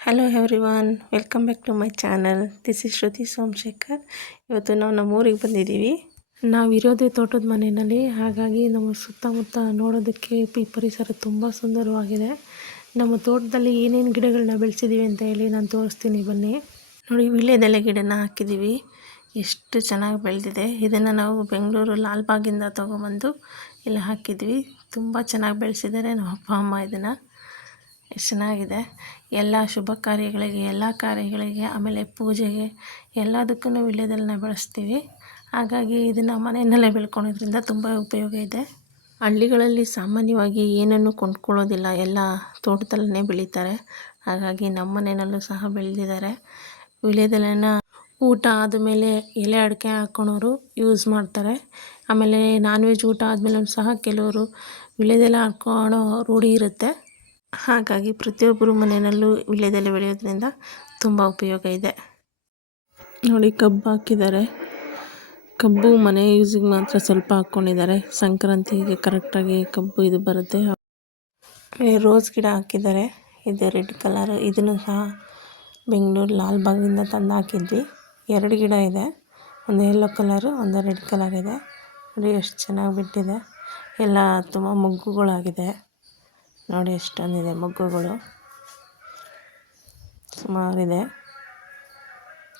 Hello everyone, welcome back to my channel. This is Shruti Somashekar. ಇವತ್ತು ನಾವು ನಮ್ಮೂರಿಗೆ ಬಂದಿದ್ದೀವಿ. ನಾವಿರೋದೇ ತೋಟದ ಮನೆಯಲ್ಲಿ, ಹಾಗಾಗಿ ನಮ್ಮ ಸುತ್ತಮುತ್ತ ನೋಡೋದಕ್ಕೆ ಈ ಪರಿಸರ ತುಂಬ ಸುಂದರವಾಗಿದೆ. ನಮ್ಮ ತೋಟದಲ್ಲಿ ಏನೇನು ಗಿಡಗಳನ್ನ ಬೆಳೆಸಿದ್ದೀವಿ ಅಂತ ಹೇಳಿ ನಾನು ತೋರಿಸ್ತೀನಿ, ಬನ್ನಿ ನೋಡಿ. ವೀಳ್ಯದೆಲೆ ಗಿಡನ ಹಾಕಿದ್ದೀವಿ, ಎಷ್ಟು ಚೆನ್ನಾಗಿ ಬೆಳೆದಿದೆ. ಇದನ್ನು ನಾವು ಬೆಂಗಳೂರು ಲಾಲ್ಬಾಗಿಂದ ತೊಗೊಬಂದು ಇಲ್ಲ ಹಾಕಿದ್ವಿ. ತುಂಬ ಚೆನ್ನಾಗಿ ಬೆಳೆಸಿದ್ದಾರೆ ನಮ್ಮ ಅಪ್ಪ ಅಮ್ಮ. ಇದನ್ನು ಎಷ್ಟು ಚೆನ್ನಾಗಿದೆ. ಎಲ್ಲ ಶುಭ ಕಾರ್ಯಗಳಿಗೆ, ಎಲ್ಲ ಕಾರ್ಯಗಳಿಗೆ, ಆಮೇಲೆ ಪೂಜೆಗೆ ಎಲ್ಲದಕ್ಕೂ ವೀಳ್ಯದೆಲೆನ ಬಳಸ್ತೀವಿ. ಹಾಗಾಗಿ ಇದನ್ನು ಮನೆಯಲ್ಲೇ ಬೆಳ್ಕೊಳೋದ್ರಿಂದ ತುಂಬ ಉಪಯೋಗ ಇದೆ. ಹಳ್ಳಿಗಳಲ್ಲಿ ಸಾಮಾನ್ಯವಾಗಿ ಏನನ್ನು ಕೊಂಡ್ಕೊಳ್ಳೋದಿಲ್ಲ, ಎಲ್ಲ ತೋಟದಲ್ಲೇ ಬೆಳೀತಾರೆ. ಹಾಗಾಗಿ ನಮ್ಮ ಮನೆಯಲ್ಲೂ ಸಹ ಬೆಳೆದಿದ್ದಾರೆ. ವೀಳ್ಯದೆಲೆನ ಊಟ ಆದಮೇಲೆ ಎಲೆ ಅಡಿಕೆ ಹಾಕ್ಕೊಳೋರು ಯೂಸ್ ಮಾಡ್ತಾರೆ. ಆಮೇಲೆ ನಾನ್ ವೆಜ್ ಊಟ ಆದಮೇಲೂ ಸಹ ಕೆಲವರು ವೀಳ್ಯದೆಲೆ ಹಾಕ್ಕೊಳ್ಳೋ ರೂಢಿ ಇರುತ್ತೆ. ಹಾಗಾಗಿ ಪ್ರತಿಯೊಬ್ಬರು ಮನೆಯಲ್ಲೂ ವೀಳ್ಯದೆಲೆ ಬೆಳೆಯೋದ್ರಿಂದ ತುಂಬ ಉಪಯೋಗ ಇದೆ. ನೋಡಿ, ಕಬ್ಬು ಹಾಕಿದ್ದಾರೆ. ಕಬ್ಬು ಮನೆ ಯೂಸಿಗೆ ಮಾತ್ರ ಸ್ವಲ್ಪ ಹಾಕ್ಕೊಂಡಿದ್ದಾರೆ. ಸಂಕ್ರಾಂತಿಗೆ ಕರೆಕ್ಟಾಗಿ ಕಬ್ಬು ಇದು ಬರುತ್ತೆ. ರೋಸ್ ಗಿಡ ಹಾಕಿದ್ದಾರೆ, ಇದು ರೆಡ್ ಕಲರು. ಇದನ್ನು ಸಹ ಬೆಂಗಳೂರು ಲಾಲ್ಬಾಗಿಂದ ತಂದು ಹಾಕಿದ್ವಿ. 2 ಗಿಡ ಇದೆ, ಒಂದು ಯೆಲ್ಲೋ ಕಲರು, ಒಂದು ರೆಡ್ ಕಲರ್ ಇದೆ. ನೋಡಿ ಎಷ್ಟು ಚೆನ್ನಾಗಿ ಬಿಟ್ಟಿದೆ. ಎಲ್ಲ ತುಂಬ ಮೊಗ್ಗುಗಳಾಗಿದೆ. ನೋಡಿ ಎಷ್ಟೊಂದಿದೆ ಮೊಗ್ಗುಗಳು, ಸುಮಾರಿದೆ.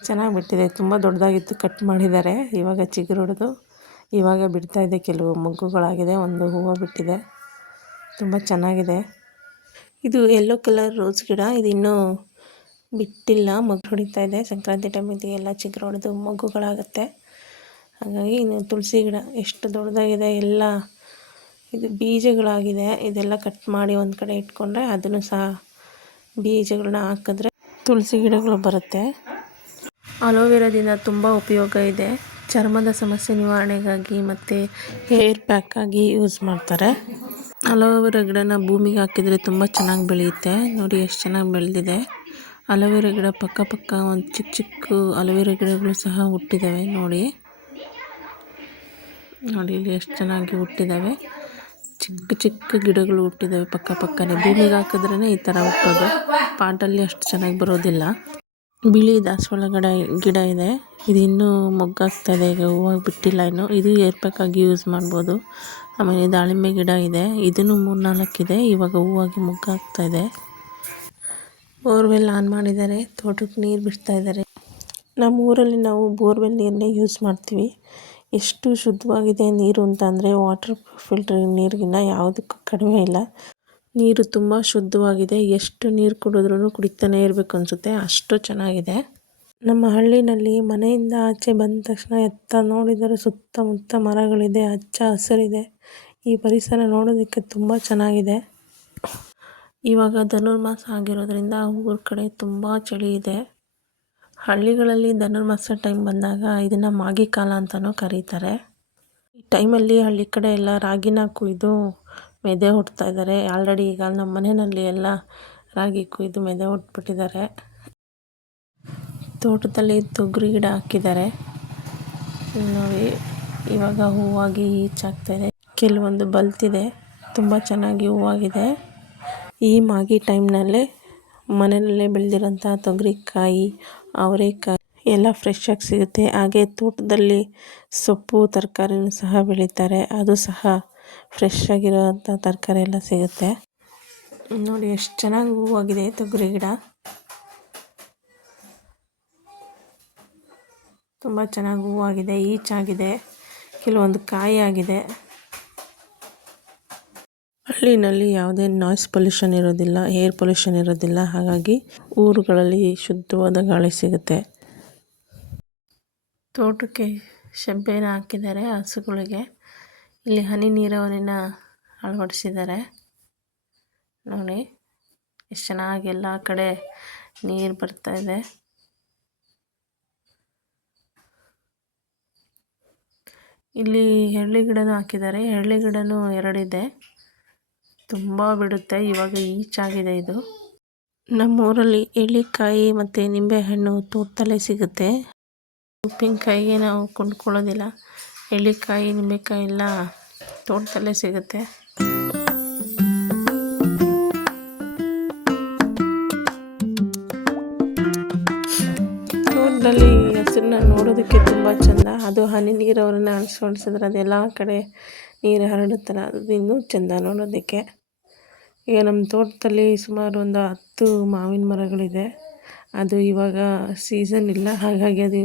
ಚೆನ್ನಾಗಿ ಬಿಟ್ಟಿದೆ. ತುಂಬ ದೊಡ್ಡದಾಗಿತ್ತು, ಕಟ್ ಮಾಡಿದ್ದಾರೆ. ಇವಾಗ ಚಿಗುರು ಹೊಡೆದು ಇವಾಗ ಬಿಡ್ತಾಯಿದೆ. ಕೆಲವು ಮೊಗ್ಗುಗಳಾಗಿದೆ, ಒಂದು ಹೂವು ಬಿಟ್ಟಿದೆ. ತುಂಬ ಚೆನ್ನಾಗಿದೆ. ಇದು ಯೆಲ್ಲೋ ಕಲರ್ ರೋಸ್ ಗಿಡ. ಇದು ಇನ್ನೂ ಬಿಟ್ಟಿಲ್ಲ, ಮೊಗ್ಗು ಹೊಡಿತಾ ಇದೆ. ಸಂಕ್ರಾಂತಿ ಟೈಮಿಗೆ ಎಲ್ಲ ಚಿಗುರು ಹೊಡೆದು ಮೊಗ್ಗುಗಳಾಗುತ್ತೆ. ಹಾಗಾಗಿ ಇನ್ನು ತುಳಸಿ ಗಿಡ ಎಷ್ಟು ದೊಡ್ಡದಾಗಿದೆ. ಎಲ್ಲ ಇದು ಬೀಜಗಳಾಗಿದೆ. ಇದೆಲ್ಲ ಕಟ್ ಮಾಡಿ ಒಂದು ಕಡೆ ಇಟ್ಕೊಂಡ್ರೆ ಅದನ್ನು ಸಹ ಬೀಜಗಳನ್ನ ಹಾಕಿದ್ರೆ ತುಳಸಿ ಗಿಡಗಳು ಬರುತ್ತೆ. ಅಲೋವೆರಾದಿಂದ ತುಂಬ ಉಪಯೋಗ ಇದೆ. ಚರ್ಮದ ಸಮಸ್ಯೆ ನಿವಾರಣೆಗಾಗಿ ಮತ್ತು ಹೇರ್ ಪ್ಯಾಕ್ ಆಗಿ ಯೂಸ್ ಮಾಡ್ತಾರೆ. ಅಲೋವೆರಾ ಗಿಡನ ಭೂಮಿಗೆ ಹಾಕಿದರೆ ತುಂಬ ಚೆನ್ನಾಗಿ ಬೆಳೆಯುತ್ತೆ. ನೋಡಿ ಎಷ್ಟು ಚೆನ್ನಾಗಿ ಬೆಳೆದಿದೆ. ಅಲೋವೆರಾ ಗಿಡ ಪಕ್ಕ ಒಂದು ಚಿಕ್ಕ ಚಿಕ್ಕ ಅಲೋವೆರಾ ಗಿಡಗಳು ಸಹ ಹುಟ್ಟಿದ್ದಾವೆ. ನೋಡಿ ಇಲ್ಲಿ ಎಷ್ಟು ಚೆನ್ನಾಗಿ ಹುಟ್ಟಿದ್ದಾವೆ. ಚಿಕ್ಕ ಚಿಕ್ಕ ಗಿಡಗಳು ಹುಟ್ಟಿದ್ದಾವೆ ಪಕ್ಕನೇ. ಭೂಮಿಗೆ ಹಾಕಿದ್ರೇ ಈ ಥರ ಹುಟ್ಟೋದು. ಪಾಟಲ್ಲಿ ಅಷ್ಟು ಚೆನ್ನಾಗಿ ಬರೋದಿಲ್ಲ. ಬಿಳಿ ದಾಸವಾಳ ಗಿಡ ಇದೆ. ಇದು ಇನ್ನೂ ಮೊಗ್ಗಾಗ್ತಾ ಇದೆ, ಈಗ ಹೂವಾಗಿ ಬಿಟ್ಟಿಲ್ಲ ಇನ್ನು. ಇದು ಏರ್ ಪ್ಯಾಕ್ ಆಗಿ ಯೂಸ್ ಮಾಡ್ಬೋದು. ಆಮೇಲೆ ದಾಳಿಂಬೆ ಗಿಡ ಇದೆ, ಇದನ್ನು 3-4 ಇದೆ. ಇವಾಗ ಹೂವಾಗಿ ಮೊಗ್ಗಾಗ್ತಾ ಇದೆ. ಬೋರ್ವೆಲ್ ಆನ್ ಮಾಡಿದ್ದಾರೆ, ತೋಟಕ್ಕೆ ನೀರು ಬಿಡ್ತಾ ಇದ್ದಾರೆ. ನಮ್ಮ ಊರಲ್ಲಿ ನಾವು ಬೋರ್ವೆಲ್ ನೀರನ್ನೇ ಯೂಸ್ ಮಾಡ್ತೀವಿ. ಎಷ್ಟು ಶುದ್ಧವಾಗಿದೆ ನೀರು ಅಂತಂದರೆ ವಾಟರ್ ಫಿಲ್ಟರ್ ನೀರಿಗಿನ್ನ ಯಾವುದಕ್ಕೂ ಕಡಿಮೆ ಇಲ್ಲ. ನೀರು ತುಂಬ ಶುದ್ಧವಾಗಿದೆ. ಎಷ್ಟು ನೀರು ಕುಡಿದ್ರೂ ಕುಡಿತಾನೇ ಇರಬೇಕು ಅನಿಸುತ್ತೆ, ಅಷ್ಟು ಚೆನ್ನಾಗಿದೆ. ನಮ್ಮ ಹಳ್ಳಿನಲ್ಲಿ ಮನೆಯಿಂದ ಆಚೆ ಬಂದ ತಕ್ಷಣ ಎತ್ತ ನೋಡಿದರೆ ಸುತ್ತಮುತ್ತ ಮರಗಳಿದೆ, ಹಚ್ಚ ಹಸಿರಿದೆ. ಈ ಪರಿಸರ ನೋಡೋದಕ್ಕೆ ತುಂಬ ಚೆನ್ನಾಗಿದೆ. ಇವಾಗ ಧನುರ್ಮಾಸ ಆಗಿರೋದ್ರಿಂದ ಊರ ಕಡೆ ತುಂಬ ಚಳಿ ಇದೆ. ಹಳ್ಳಿಗಳಲ್ಲಿ ಧನುರ್ಮಾಸ ಟೈಮ್ ಬಂದಾಗ ಇದನ್ನು ಮಾಗಿ ಕಾಲ ಅಂತಲೂ ಕರೀತಾರೆ. ಈ ಟೈಮಲ್ಲಿ ಹಳ್ಳಿ ಕಡೆ ಎಲ್ಲ ರಾಗಿನ ಕೊಯ್ದು ಮೆದೆ ಹೊಡ್ತಾ ಇದ್ದಾರೆ. ಆಲ್ರೆಡಿ ಈಗ ನಮ್ಮ ಮನೆಯಲ್ಲಿ ಎಲ್ಲ ರಾಗಿ ಕೊಯ್ದು ಮೆದೆ ಹೊಟ್ಬಿಟ್ಟಿದ್ದಾರೆ. ತೋಟದಲ್ಲಿ ತೊಗರಿ ಗಿಡ ಹಾಕಿದ್ದಾರೆ. ನೋಡಿ ಇವಾಗ ಹೂವಾಗಿ ಈಚಾಗ್ತಾ ಇದೆ. ಕೆಲವೊಂದು ಬಲ್ತಿದೆ, ತುಂಬ ಚೆನ್ನಾಗಿ ಹೂವಾಗಿದೆ. ಈ ಮಾಗಿ ಟೈಮ್ನಲ್ಲೇ ಮನೆಯಲ್ಲೇ ಬೆಳೆದಿರೋಂಥ ತೊಗರಿಕಾಯಿ, ಅವರೆಕಾಯಿ ಎಲ್ಲ ಫ್ರೆಶ್ ಆಗಿ ಸಿಗುತ್ತೆ. ಹಾಗೆ ತೋಟದಲ್ಲಿ ಸೊಪ್ಪು ತರಕಾರಿನೂ ಸಹ ಬೆಳೀತಾರೆ, ಅದು ಸಹ ಫ್ರೆಶ್ ಆಗಿರೋವಂಥ ತರಕಾರಿ ಎಲ್ಲ ಸಿಗುತ್ತೆ. ನೋಡಿ ಎಷ್ಟು ಚೆನ್ನಾಗಿ ಹೂವಾಗಿದೆ ತೊಗರಿ ಗಿಡ, ತುಂಬ ಚೆನ್ನಾಗಿ ಹೂವಾಗಿದೆ, ಈಚಾಗಿದೆ, ಕೆಲವೊಂದು ಕಾಯಿ ಆಗಿದೆ. ಹಳ್ಳಿನಲ್ಲಿ ಯಾವುದೇ ನಾಯ್ಸ್ ಪೊಲ್ಯೂಷನ್ ಇರೋದಿಲ್ಲ, ಏರ್ ಪೊಲ್ಯೂಷನ್ ಇರೋದಿಲ್ಲ. ಹಾಗಾಗಿ ಊರುಗಳಲ್ಲಿ ಶುದ್ಧವಾದ ಗಾಳಿ ಸಿಗುತ್ತೆ. ತೋಟಕ್ಕೆ ಶೆಬ್ಬೆನ ಹಾಕಿದ್ದಾರೆ ಹಸುಗಳಿಗೆ. ಇಲ್ಲಿ ಹನಿ ನೀರಾವರಿನ ಅಳವಡಿಸಿದ್ದಾರೆ. ನೋಡಿ ಎಷ್ಟು ಚೆನ್ನಾಗಿ ಎಲ್ಲ ಕಡೆ ನೀರು ಬರ್ತಾ ಇದೆ. ಇಲ್ಲಿ ಎಳ್ಳಿ ಗಿಡನೂ ಹಾಕಿದ್ದಾರೆ. ಎಳ್ಳಿ ಗಿಡನೂ 2 ಇದೆ, ತುಂಬ ಬಿಡುತ್ತೆ. ಇವಾಗ ಈಚಾಗಿದೆ ಇದು. ನಮ್ಮೂರಲ್ಲಿ ಎಳ್ಳಿಕಾಯಿ ಮತ್ತು ನಿಂಬೆಹಣ್ಣು ತೋಟದಲ್ಲೇ ಸಿಗುತ್ತೆ. ಉಪ್ಪಿನಕಾಯಿಗೆ ನಾವು ಕೊಂಡ್ಕೊಳ್ಳೋದಿಲ್ಲ. ಎಳ್ಳಿಕಾಯಿ ನಿಂಬೆಕಾಯಿ ಎಲ್ಲ ತೋಟದಲ್ಲೇ ಸಿಗುತ್ತೆ. ತೋಟದಲ್ಲಿ ಹಸಿರನ್ನ ನೋಡೋದಕ್ಕೆ ತುಂಬ ಚೆಂದ. ಅದು ಹನಿ ನೀರವರನ್ನು ಅಳಿಸಿದ್ರೆ ಅದೆಲ್ಲ ಕಡೆ ನೀರು ಹರಡುತ್ತಲ್ಲ, ಅದು ಇನ್ನೂ ಚೆಂದ ನೋಡೋದಕ್ಕೆ. ಈಗ ನಮ್ಮ ತೋಟದಲ್ಲಿ ಸುಮಾರು ಒಂದು 10 ಮಾವಿನ ಮರಗಳಿದೆ. ಅದು ಇವಾಗ ಸೀಸನ್ ಇಲ್ಲ, ಹಾಗಾಗಿ ಅದು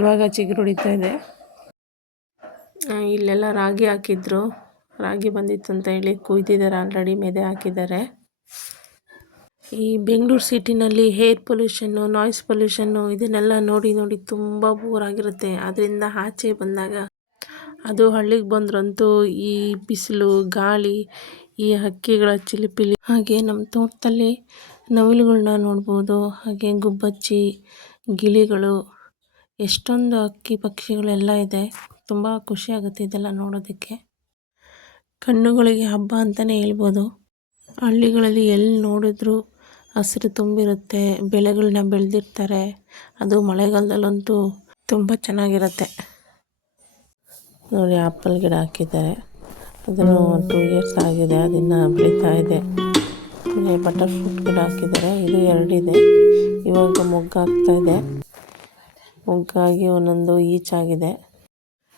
ಇವಾಗ ಚಿಗುರು ಹೊಡಿತಾ ಇದೆ. ಇಲ್ಲೆಲ್ಲ ರಾಗಿ ಹಾಕಿದ್ರು, ರಾಗಿ ಬಂದಿತ್ತು ಅಂತ ಹೇಳಿ ಕುಯ್ದಿದ್ದಾರೆ, ಆಲ್ರೆಡಿ ಮೆದೆ ಹಾಕಿದ್ದಾರೆ. ಈ ಬೆಂಗಳೂರು ಸಿಟಿನಲ್ಲಿ ಏರ್ ಪೊಲ್ಯೂಷನ್ನು, ನಾಯ್ಸ್ ಪೊಲ್ಯೂಷನ್ನು ಇದನ್ನೆಲ್ಲ ನೋಡಿ ನೋಡಿ ತುಂಬ ಬೋರ್ ಆಗಿರುತ್ತೆ. ಅದರಿಂದ ಆಚೆ ಬಂದಾಗ, ಅದು ಹಳ್ಳಿಗೆ ಬಂದ್ರಂತೂ ಈ ಬಿಸಿಲು, ಗಾಳಿ, ಈ ಹಕ್ಕಿಗಳ ಚಿಲಿಪಿಲಿ, ಹಾಗೆ ನಮ್ಮ ತೋಟದಲ್ಲಿ ನವಿಲುಗಳನ್ನ ನೋಡ್ಬೋದು. ಹಾಗೆ ಗುಬ್ಬಚ್ಚಿ, ಗಿಳಿಗಳು, ಎಷ್ಟೊಂದು ಹಕ್ಕಿ ಪಕ್ಷಿಗಳೆಲ್ಲ ಇದೆ. ತುಂಬ ಖುಷಿಯಾಗುತ್ತೆ ಇದೆಲ್ಲ ನೋಡೋದಕ್ಕೆ. ಕಣ್ಣುಗಳಿಗೆ ಹಬ್ಬ ಅಂತಲೇ ಹೇಳ್ಬೋದು. ಹಳ್ಳಿಗಳಲ್ಲಿ ಎಲ್ಲಿ ನೋಡಿದ್ರು ಹಸಿರು ತುಂಬಿರುತ್ತೆ, ಬೆಳೆಗಳನ್ನ ಬೆಳೆದಿರ್ತಾರೆ. ಅದು ಮಳೆಗಾಲದಲ್ಲಂತೂ ತುಂಬ ಚೆನ್ನಾಗಿರುತ್ತೆ. ನೋಡಿ, ಆ್ಯಪಲ್ ಗಿಡ ಹಾಕಿದ್ದಾರೆ. ಅದನ್ನು 2 ಇಯರ್ಸ್ ಆಗಿದೆ, ಅದನ್ನು ಬೆಳೀತಾ ಇದೆ. ಬಟರ್ ಫ್ರೂಟ್ ಗಿಡ ಹಾಕಿದ್ದಾರೆ, ಇದು 2 ಇದೆ. ಇವಾಗ ಮೊಗ್ಗಾಗ್ತಾ ಇದೆ. ಮೊಗ್ಗಾಗಿ ಒಂದೊಂದು ಈಚಾಗಿದೆ.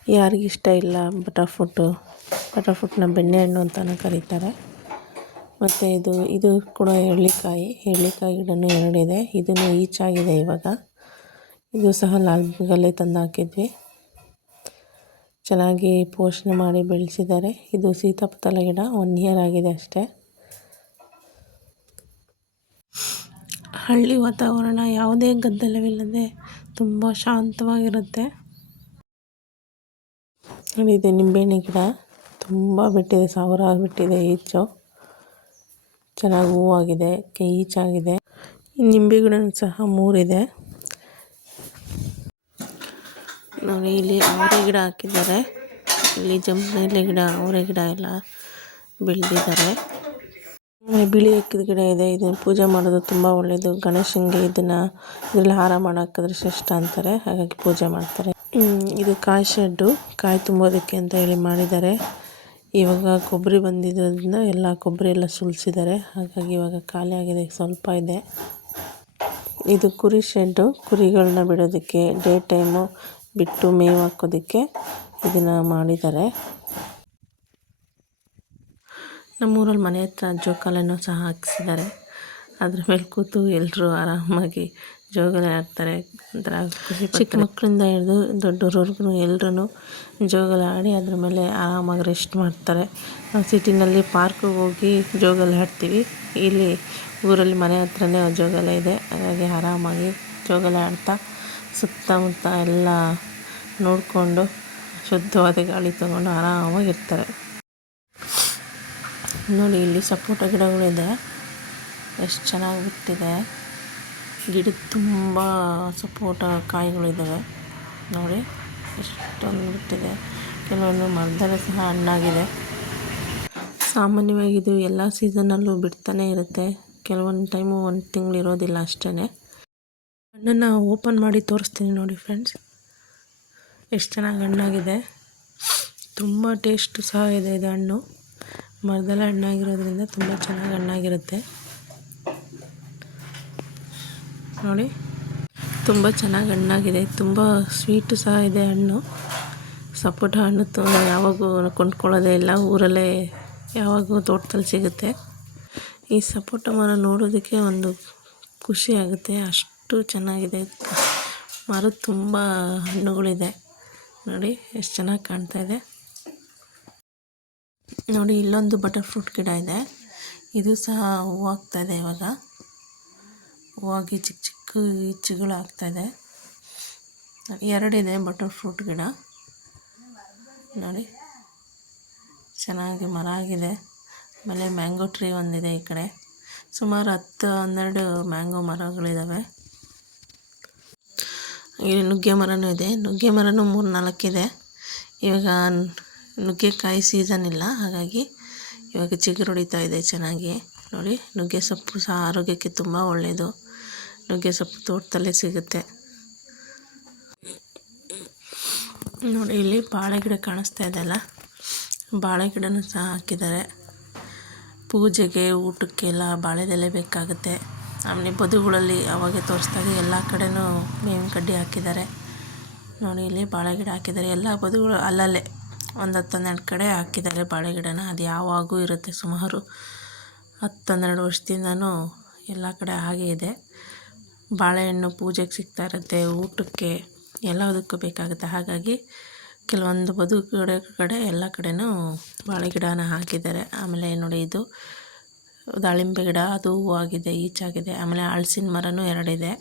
ಯಾರಿಗಿಷ್ಟ ಇಲ್ಲ ಬಟರ್ ಫ್ರೂಟ್ನ ಬೆಣ್ಣೆಹಣ್ಣು ಅಂತಲೂ ಕರೀತಾರೆ. ಮತ್ತು ಇದು ಕೂಡ ಎಳ್ಳಿಕಾಯಿ ಗಿಡನೂ 2 ಇದೆ. ಇದನ್ನು ಈಚಾಗಿದೆ ಇವಾಗ. ಇದು ಸಹ ಲಾಲ್ಬಾಗಲ್ಲೇ ತಂದು ಹಾಕಿದ್ವಿ. ಚೆನ್ನಾಗಿ ಪೋಷಣೆ ಮಾಡಿ ಬೆಳೆಸಿದ್ದಾರೆ. ಇದು ಸೀತಾಫಲ ಗಿಡ 1 ಇಯರ್ ಆಗಿದೆ ಅಷ್ಟೇ. ಹಳ್ಳಿ ವಾತಾವರಣ ಯಾವುದೇ ಗದ್ದಲವಿಲ್ಲದೆ ತುಂಬ ಶಾಂತವಾಗಿರುತ್ತೆ. ಇದು ನಿಂಬೆಹಣ್ಣು ಗಿಡ ತುಂಬ ಬಿಟ್ಟಿದೆ, ಸಾವಿರಾರು ಬಿಟ್ಟಿದೆ ಈಚು. ಚೆನ್ನಾಗಿ ಹೂವಾಗಿದೆ, ಈಚಾಗಿದೆ. ನಿಂಬೆ ಗಿಡನೂ ಸಹ 3 ಇದೆ. ನೋಡಿ, ಇಲ್ಲಿ ಅವರೆ ಗಿಡ ಹಾಕಿದ್ದಾರೆ. ಇಲ್ಲಿ ಜಂಪನೇರಳೆ ಗಿಡ, ಅವರೆ ಗಿಡ ಎಲ್ಲ ಬೆಳೆದಿದ್ದಾರೆ. ಬಿಳಿ ಎಕ್ಕದ ಗಿಡ ಇದೆ. ಇದನ್ನು ಪೂಜೆ ಮಾಡೋದು ತುಂಬ ಒಳ್ಳೆಯದು. ಗಣೇಶನಿಗೆ ಇದರಲ್ಲಿ ಹಾರ ಮಾಡಾಕಿದ್ರೆ ಶ್ರೇಷ್ಠ ಅಂತಾರೆ, ಹಾಗಾಗಿ ಪೂಜೆ ಮಾಡ್ತಾರೆ. ಇದು ಕಾಯಿ ಶೆಡ್ಡು, ಕಾಯಿ ತುಂಬೋದಕ್ಕೆ ಅಂತ ಹೇಳಿ ಮಾಡಿದ್ದಾರೆ. ಇವಾಗ ಕೊಬ್ಬರಿ ಬಂದಿದ್ದರಿಂದ ಎಲ್ಲ ಕೊಬ್ಬರಿ ಎಲ್ಲ ಸುಲಿಸಿದ್ದಾರೆ, ಹಾಗಾಗಿ ಇವಾಗ ಖಾಲಿ ಆಗಿದೆ, ಸ್ವಲ್ಪ ಇದೆ. ಇದು ಕುರಿ ಶೆಡ್ಡು, ಕುರಿಗಳನ್ನ ಬಿಡೋದಕ್ಕೆ ಡೇ ಟೈಮು ಬಿಟ್ಟು ಮೇವು ಹಾಕೋದಕ್ಕೆ ಇದನ್ನು ಮಾಡಿದ್ದಾರೆ. ನಮ್ಮೂರಲ್ಲಿ ಮನೆ ಹತ್ರ ಜೋಕಾಲಿನೂ ಸಹ ಹಾಕಿಸಿದ್ದಾರೆ. ಅದ್ರ ಮೇಲೆ ಕೂತು ಎಲ್ಲರೂ ಆರಾಮಾಗಿ ಜೋಗಾಲಿ ಆಡ್ತಾರೆ. ಒಂಥರ ಖುಷಿ. ಚಿಕ್ಕ ಮಕ್ಕಳಿಂದ ಹಿಡಿದು ದೊಡ್ಡವ್ರವ್ರಿಗೂ ಎಲ್ಲರೂ ಜೋಗಾಲಿ ಆಡಿ ಅದ್ರ ಮೇಲೆ ಆರಾಮಾಗಿ ರೆಸ್ಟ್ ಮಾಡ್ತಾರೆ. ನಾವು ಸಿಟಿನಲ್ಲಿ ಪಾರ್ಕಿಗೆ ಹೋಗಿ ಜೋಗಾಲಿ ಆಡ್ತೀವಿ. ಇಲ್ಲಿ ಊರಲ್ಲಿ ಮನೆ ಹತ್ರನೇ ಜೋಗಾಲಿ ಇದೆ, ಹಾಗಾಗಿ ಆರಾಮಾಗಿ ಜೋಗಾಲಿ ಆಡ್ತಾ ಸುತ್ತಮುತ್ತ ಎಲ್ಲ ನೋಡಿಕೊಂಡು ಶುದ್ಧವಾದ ಗಾಳಿ ತಗೊಂಡು ಆರಾಮಾಗಿರ್ತಾರೆ. ನೋಡಿ, ಇಲ್ಲಿ ಸಪೋಟ ಗಿಡಗಳಿದೆ, ಎಷ್ಟು ಚೆನ್ನಾಗಿ ಬಿಟ್ಟಿದೆ. ಗಿಡದ ತುಂಬ ಸಪೋಟ ಕಾಯಿಗಳಿದ್ದಾವೆ. ನೋಡಿ ಎಷ್ಟೊಂದು ಬಿಟ್ಟಿದೆ. ಕೆಲವೊಂದು ಮರದಲ್ಲೇ ಸಹ ಹಣ್ಣಾಗಿದೆ. ಸಾಮಾನ್ಯವಾಗಿ ಇದು ಎಲ್ಲ ಸೀಸನ್ನಲ್ಲೂ ಬಿಡ್ತಾನೆ ಇರುತ್ತೆ. ಕೆಲವೊಂದು ಟೈಮು 1 ತಿಂಗಳು ಇರೋದಿಲ್ಲ ಅಷ್ಟೇ. ಹಣ್ಣನ್ನು ಓಪನ್ ಮಾಡಿ ತೋರಿಸ್ತೀನಿ ನೋಡಿ ಫ್ರೆಂಡ್ಸ್, ಎಷ್ಟು ಚೆನ್ನಾಗಿ ಹಣ್ಣಾಗಿದೆ. ತುಂಬ ಟೇಸ್ಟು ಸಹ ಇದೆ. ಇದು ಹಣ್ಣು ಮರದಲ್ಲೇ ಹಣ್ಣಾಗಿರೋದ್ರಿಂದ ತುಂಬ ಚೆನ್ನಾಗಿ ಹಣ್ಣಾಗಿರುತ್ತೆ. ನೋಡಿ, ತುಂಬ ಚೆನ್ನಾಗಿ ಹಣ್ಣಾಗಿದೆ, ತುಂಬ ಸ್ವೀಟು ಸಹ ಇದೆ ಹಣ್ಣು. ಸಪೋಟ ಹಣ್ಣು ಯಾವಾಗೂ ಕೊಂಡ್ಕೊಳ್ಳೋದೇ ಇಲ್ಲ, ಊರಲ್ಲೇ ಯಾವಾಗೂ ತೋಟದಲ್ಲಿ ಸಿಗುತ್ತೆ. ಈ ಸಪೋಟ ಮರ ನೋಡೋದಕ್ಕೆ ಒಂದು ಖುಷಿ ಆಗುತ್ತೆ, ಅಷ್ಟು ಚೆನ್ನಾಗಿದೆ. ಮರ ತುಂಬ ಹಣ್ಣುಗಳಿದೆ. ನೋಡಿ ಎಷ್ಟು ಚೆನ್ನಾಗಿ ಕಾಣ್ತಾ ಇದೆ. ನೋಡಿ, ಇಲ್ಲೊಂದು ಬಟರ್ ಫ್ರೂಟ್ ಗಿಡ ಇದೆ. ಇದು ಸಹ ಹೂವು ಆಗ್ತಾಯಿದೆ. ಇವಾಗ ಹೂವಾಗಿ ಚಿಕ್ಕ ಚಿಕ್ಕ ಈಚುಗಳು ಆಗ್ತಾಯಿದೆ. 2 ಇದೆ ಬಟರ್ ಫ್ರೂಟ್ ಗಿಡ. ನೋಡಿ ಚೆನ್ನಾಗಿ ಮರ ಆಗಿದೆ. ಆಮೇಲೆ ಮ್ಯಾಂಗೋ ಟ್ರೀ ಒಂದಿದೆ ಈ ಕಡೆ. ಸುಮಾರು 10-12 ಮ್ಯಾಂಗೋ ಮರಗಳಿದ್ದಾವೆ. ಇಲ್ಲಿ ನುಗ್ಗೆ ಮರನೂ ಇದೆ. ನುಗ್ಗೆ ಮರನೂ 3-4 ಇದೆ. ಇವಾಗ ನುಗ್ಗೆಕಾಯಿ ಸೀಸನ್ ಇಲ್ಲ, ಹಾಗಾಗಿ ಇವಾಗ ಚಿಗುರು ಹೊಡಿತಾ ಇದೆ ಚೆನ್ನಾಗಿ. ನೋಡಿ, ನುಗ್ಗೆ ಸೊಪ್ಪು ಸಹ ಆರೋಗ್ಯಕ್ಕೆ ತುಂಬ ಒಳ್ಳೆಯದು. ನುಗ್ಗೆ ಸೊಪ್ಪು ತೋಟದಲ್ಲೇ ಸಿಗುತ್ತೆ. ನೋಡಿ, ಇಲ್ಲಿ ಬಾಳೆ ಗಿಡ ಕಾಣಿಸ್ತಾ ಇದೆಯಲ್ಲ, ಬಾಳೆ ಗಿಡನೂ ಸಹ ಹಾಕಿದ್ದಾರೆ. ಪೂಜೆಗೆ ಊಟಕ್ಕೆಲ್ಲ ಬಾಳೆದೆಲೆ ಬೇಕಾಗುತ್ತೆ. ಆಮೇಲೆ ಬದುಗಳಲ್ಲಿ ಅವಾಗೆ ತೋರಿಸ್ದಾಗ ಎಲ್ಲ ಕಡೆನೂ ಮೇವಿನ ಕಡ್ಡಿ ಹಾಕಿದ್ದಾರೆ. ನೋಡಿ ಇಲ್ಲಿ ಬಾಳೆ ಗಿಡ ಹಾಕಿದ್ದಾರೆ. ಎಲ್ಲ ಬದುಗಳು ಅಲ್ಲಲ್ಲೇ ಒಂದು 10-12 ಕಡೆ ಹಾಕಿದ್ದಾರೆ ಬಾಳೆ ಗಿಡನ. ಅದು ಯಾವಾಗೂ ಇರುತ್ತೆ, ಸುಮಾರು 10-12 ವರ್ಷದಿಂದನೂ ಎಲ್ಲ ಕಡೆ ಹಾಗೆ ಇದೆ. ಬಾಳೆಹಣ್ಣು ಪೂಜೆಗೆ ಸಿಗ್ತಾ ಇರುತ್ತೆ, ಊಟಕ್ಕೆ ಎಲ್ಲದಕ್ಕೂ ಬೇಕಾಗುತ್ತೆ. ಹಾಗಾಗಿ ಕೆಲವೊಂದು ಕಡೆ ಎಲ್ಲ ಕಡೆನೂ ಬಾಳೆ ಗಿಡನ ಹಾಕಿದ್ದಾರೆ. ಆಮೇಲೆ ನೋಡಿ ಇದು ದಾಳಿಂಬೆ ಗಿಡ, ಅದು ಹೂವಾಗಿದೆ, ಈಚಾಗಿದೆ. ಆಮೇಲೆ ಹಲಸಿನ ಮರನೂ 2 ಇದೆ.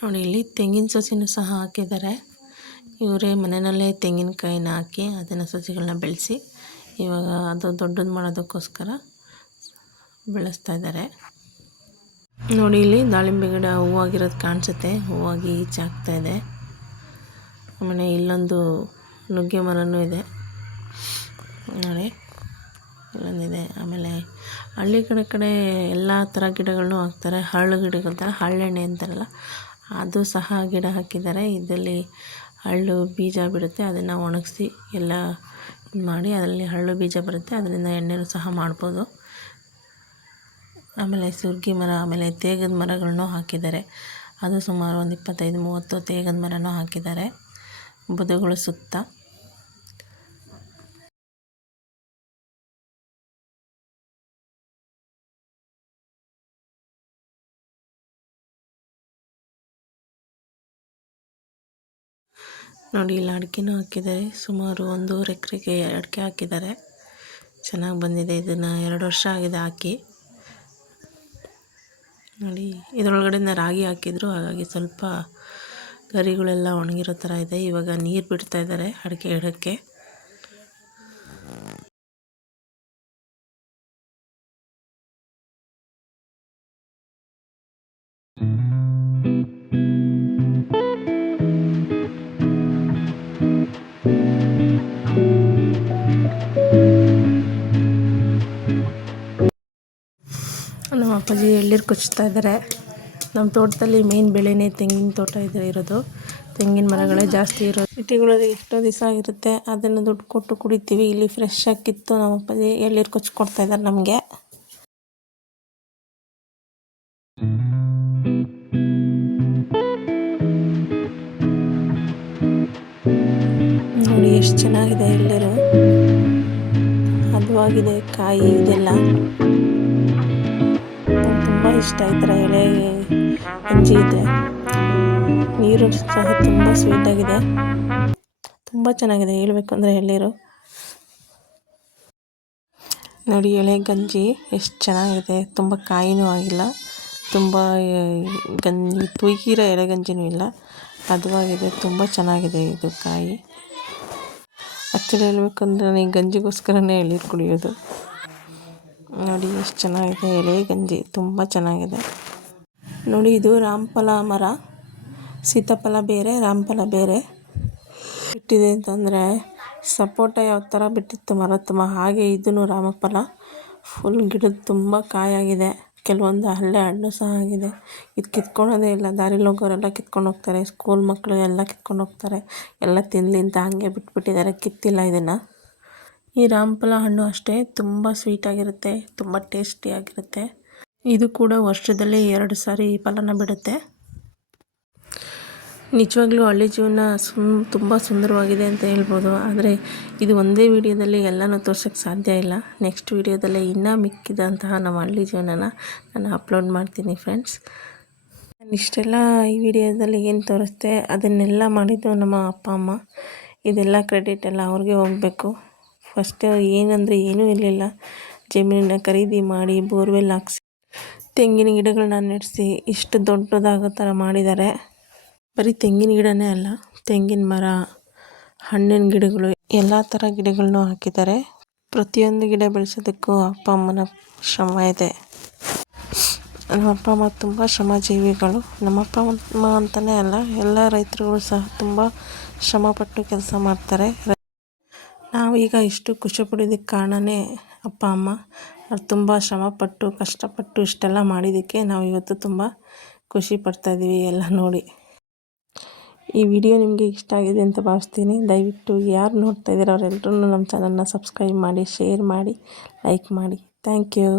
ನೋಡಿ ಇಲ್ಲಿ ತೆಂಗಿನ ಸಸಿನೂ ಸಹ ಹಾಕಿದ್ದಾರೆ. ಇವರೇ ಮನೆಯಲ್ಲೇ ತೆಂಗಿನಕಾಯಿನ ಹಾಕಿ ಅದನ್ನು ಸಸಿಗಳನ್ನ ಬೆಳೆಸಿ ಇವಾಗ ಅದು ದೊಡ್ಡದು ಮಾಡೋದಕ್ಕೋಸ್ಕರ ಬೆಳೆಸ್ತಾ ಇದ್ದಾರೆ. ನೋಡಿ ಇಲ್ಲಿ ದಾಳಿಂಬೆ ಗಿಡ ಹೂವಾಗಿರೋದು ಕಾಣಿಸುತ್ತೆ, ಹೂವಾಗಿ ಈಚಾಗ್ತಾ ಇದೆ. ಆಮೇಲೆ ಇಲ್ಲೊಂದು ನುಗ್ಗೆ ಮರನೂ ಇದೆ ನೋಡಿ, ಇಲ್ಲೊಂದಿದೆ. ಆಮೇಲೆ ಹಳ್ಳಿ ಕಡೆ ಎಲ್ಲ ಥರ ಗಿಡಗಳನ್ನೂ ಹಾಕ್ತಾರೆ. ಹರಳು ಗಿಡಗಳ ಥರ ಹರಳೆಣ್ಣೆ ಅಂತಾರಲ್ಲ, ಅದು ಸಹ ಗಿಡ ಹಾಕಿದ್ದಾರೆ. ಇದರಲ್ಲಿ ಹರಳು ಬೀಜ ಬಿಡುತ್ತೆ, ಅದನ್ನು ಒಣಗಿಸಿ ಎಲ್ಲ ಮಾಡಿ ಅದರಲ್ಲಿ ಹರಳು ಬೀಜ ಬರುತ್ತೆ, ಅದರಿಂದ ಎಣ್ಣೆನೂ ಸಹ ಮಾಡ್ಬೋದು. ಆಮೇಲೆ ಸುರ್ಗಿ ಮರ, ಆಮೇಲೆ ತೇಗದ ಮರಗಳನ್ನೂ ಹಾಕಿದ್ದಾರೆ. ಅದು ಸುಮಾರು ಒಂದು 25-30 ತೇಗದ ಮರನೂ ಹಾಕಿದ್ದಾರೆ ಬದುಗಳು ಸುತ್ತ. ನೋಡಿ ಇಲ್ಲಿ ಅಡಿಕೆನೂ ಹಾಕಿದ್ದಾರೆ. ಸುಮಾರು 1.5 ಎಕರೆಗೆ ಅಡಿಕೆ ಹಾಕಿದ್ದಾರೆ. ಚೆನ್ನಾಗಿ ಬಂದಿದೆ. ಇದನ್ನು 2 ವರ್ಷ ಆಗಿದೆ ಹಾಕಿ. ನೋಡಿ ಇದರೊಳಗಡೆಯಿಂದ ರಾಗಿ ಹಾಕಿದ್ರು, ಹಾಗಾಗಿ ಸ್ವಲ್ಪ ಗರಿಗಳೆಲ್ಲ ಒಣಗಿರೋ ಥರ ಇದೆ. ಇವಾಗ ನೀರು ಬಿಡ್ತಾ ಇದ್ದಾರೆ ಅಡಿಕೆ ಗಿಡಕ್ಕೆ. ನಮ್ಮ ಅಪ್ಪಾಜಿ ಎಳ್ನೀರು ಕೊಚ್ತಾ ಇದ್ದಾರೆ. ನಮ್ಮ ತೋಟದಲ್ಲಿ ಮೇನ್ ಬೆಳೆನೇ ತೆಂಗಿನ ತೋಟ ಇರೋದು. ತೆಂಗಿನ ಮರಗಳೇ ಜಾಸ್ತಿ ಇರೋದು. ಸಿಟಿಗಳಲ್ಲಿ ಎಷ್ಟೋ ದಿವಸ ಆಗಿರುತ್ತೆ, ಅದನ್ನು ದುಡ್ಡು ಕೊಟ್ಟು ಕುಡಿತೀವಿ. ಇಲ್ಲಿ ಫ್ರೆಶ್ ಆಗಿ ಕಿತ್ತು ನಮ್ಮ ಅಪ್ಪಾಜಿ ಎಳ್ನೀರು ಕೊಚ್ಕೊಡ್ತಾ ಇದ್ದಾರೆ ನಮಗೆ. ನೋಡಿ ಎಷ್ಟು ಚೆನ್ನಾಗಿದೆ ಎಳ್ನೀರು, ಹದವಾಗಿದೆ ಕಾಯಿ. ಇದೆಲ್ಲ ತುಂಬ ಇಷ್ಟ. ಈ ಥರ ಎಳೆ ಗಂಜಿ ಇದೆ. ನೀರು ಸಹ ತುಂಬ ಸ್ವೀಟಾಗಿದೆ, ತುಂಬ ಚೆನ್ನಾಗಿದೆ. ಹೇಳ್ಬೇಕು ಅಂದರೆ ಎಳ್ನೀರು ನೋಡಿ, ಎಳೆ ಗಂಜಿ ಎಷ್ಟು ಚೆನ್ನಾಗಿದೆ. ತುಂಬ ಕಾಯಿನೂ ಆಗಿಲ್ಲ, ತುಂಬ ತುಯ್ಕಿರೋ ಎಳೆ ಗಂಜಿನೂ ಇಲ್ಲ, ಹದವಾಗಿದೆ. ತುಂಬ ಚೆನ್ನಾಗಿದೆ ಇದು ಕಾಯಿ. ಆ್ಯಕ್ಚುಲಿ ಹೇಳ್ಬೇಕಂದ್ರೆ ನನಗೆ ಗಂಜಿಗೋಸ್ಕರನೇ ಎಳ್ನೀರು ಕುಡಿಯೋದು. ನೋಡಿ ಎಷ್ಟು ಚೆನ್ನಾಗಿದೆ ಎಳೆ ಗಂಜಿ, ತುಂಬ ಚೆನ್ನಾಗಿದೆ. ನೋಡಿ ಇದು ರಾಮಫಲ ಮರ. ಸೀತಾಫಲ ಬೇರೆ, ರಾಮಫಲ ಬೇರೆ. ಬಿಟ್ಟಿದೆ ಅಂತಂದರೆ ಸಪೋಟ ಯಾವ ಥರ ಬಿಟ್ಟಿತ್ತು ಮರ ತುಂಬ, ಹಾಗೆ ಇದೂ ರಾಮಫಲ ಫುಲ್ ಗಿಡದ ತುಂಬ ಕಾಯಾಗಿದೆ. ಕೆಲವೊಂದು ಹಣ್ಣು ಸಹ ಆಗಿದೆ. ಇದು ಕಿತ್ಕೊಳೋದೇ ಇಲ್ಲ, ದಾರಿಲಿ ಹೋಗೋರೆಲ್ಲ ಕಿತ್ಕೊಂಡು ಹೋಗ್ತಾರೆ. ಸ್ಕೂಲ್ ಮಕ್ಕಳು ಎಲ್ಲ ಕಿತ್ಕೊಂಡು ಹೋಗ್ತಾರೆ. ಎಲ್ಲ ತಿನ್ನಲಿ ಅಂತ ಹಾಗೆ ಬಿಟ್ಬಿಟ್ಟಿದ್ದಾರೆ, ಕಿತ್ತಿಲ್ಲ ಇದನ್ನು. ಈ ರಾಮಫಲ ಹಣ್ಣು ಅಷ್ಟೇ, ತುಂಬ ಸ್ವೀಟಾಗಿರುತ್ತೆ, ತುಂಬ ಟೇಸ್ಟಿಯಾಗಿರುತ್ತೆ. ಇದು ಕೂಡ ವರ್ಷದಲ್ಲಿ 2 ಸಾರಿ ಫಲನ ಬಿಡುತ್ತೆ. ನಿಜವಾಗ್ಲೂ ಹಳ್ಳಿ ಜೀವನ ತುಂಬ ಸುಂದರವಾಗಿದೆ ಅಂತ ಹೇಳ್ಬೋದು. ಆದರೆ ಇದು ಒಂದೇ ವಿಡಿಯೋದಲ್ಲಿ ಎಲ್ಲನೂ ತೋರ್ಸೋಕ್ಕೆ ಸಾಧ್ಯ ಇಲ್ಲ. ನೆಕ್ಸ್ಟ್ ವಿಡಿಯೋದಲ್ಲೇ ಇನ್ನೂ ಮಿಕ್ಕಿದಂತಹ ನಮ್ಮ ಹಳ್ಳಿ ಜೀವನನ ನಾನು ಅಪ್ಲೋಡ್ ಮಾಡ್ತೀನಿ ಫ್ರೆಂಡ್ಸ್. ಇಷ್ಟೆಲ್ಲ ಈ ವಿಡಿಯೋದಲ್ಲಿ ಏನು ತೋರಿಸ್ತೆ ಅದನ್ನೆಲ್ಲ ಮಾಡಿದ್ದು ನಮ್ಮ ಅಪ್ಪ ಅಮ್ಮ. ಇದೆಲ್ಲ ಕ್ರೆಡಿಟ್ ಎಲ್ಲ ಅವ್ರಿಗೆ ಹೋಗಬೇಕು. ಫಸ್ಟ್ ಏನಂದರೆ ಏನೂ ಇರಲಿಲ್ಲ, ಜಮೀನನ್ನ ಖರೀದಿ ಮಾಡಿ ಬೋರ್ವೆಲ್ ಹಾಕ್ಸಿ ತೆಂಗಿನ ಗಿಡಗಳನ್ನ ನೆಡೆಸಿ ಇಷ್ಟು ದೊಡ್ಡದಾಗೋ ಥರ ಮಾಡಿದ್ದಾರೆ. ಬರೀ ತೆಂಗಿನ ಗಿಡನೇ ಅಲ್ಲ, ತೆಂಗಿನ ಮರ, ಹಣ್ಣಿನ ಗಿಡಗಳು, ಎಲ್ಲ ಥರ ಗಿಡಗಳನ್ನೂ ಹಾಕಿದ್ದಾರೆ. ಪ್ರತಿಯೊಂದು ಗಿಡ ಬೆಳೆಸೋದಕ್ಕೂ ಅಪ್ಪ ಅಮ್ಮನ ಶ್ರಮ ಇದೆ. ನಮ್ಮ ಅಪ್ಪ ಅಮ್ಮ ತುಂಬ ಶ್ರಮಜೀವಿಗಳು. ನಮ್ಮ ಅಪ್ಪ ಅಮ್ಮ ಅಂತಲೇ ಅಲ್ಲ, ಎಲ್ಲ ರೈತರುಗಳು ಸಹ ತುಂಬ ಶ್ರಮಪಟ್ಟು ಕೆಲಸ ಮಾಡ್ತಾರೆ. ನಾವೀಗ ಇಷ್ಟು ಖುಷಿ ಪಡೋದಕ್ಕೆ ಕಾರಣವೇ ಅಪ್ಪ ಅಮ್ಮ. ಅವ್ರು ತುಂಬ ಶ್ರಮಪಟ್ಟು ಕಷ್ಟಪಟ್ಟು ಇಷ್ಟೆಲ್ಲ ಮಾಡಿದ್ದಕ್ಕೆ ನಾವು ಇವತ್ತು ತುಂಬ ಖುಷಿ ಪಡ್ತಾಯಿದ್ದೀವಿ ಎಲ್ಲ ನೋಡಿ. ಈ ವಿಡಿಯೋ ನಿಮಗೆ ಇಷ್ಟ ಆಗಿದೆ ಅಂತ ಭಾವಿಸ್ತೀನಿ. ದಯವಿಟ್ಟು ಯಾರು ನೋಡ್ತಾ ಇದ್ದೀರೋ ಅವರೆಲ್ಲರೂ ನಮ್ಮ ಚಾನಲ್ನ ಸಬ್ಸ್ಕ್ರೈಬ್ ಮಾಡಿ, ಶೇರ್ ಮಾಡಿ, ಲೈಕ್ ಮಾಡಿ. Thank you.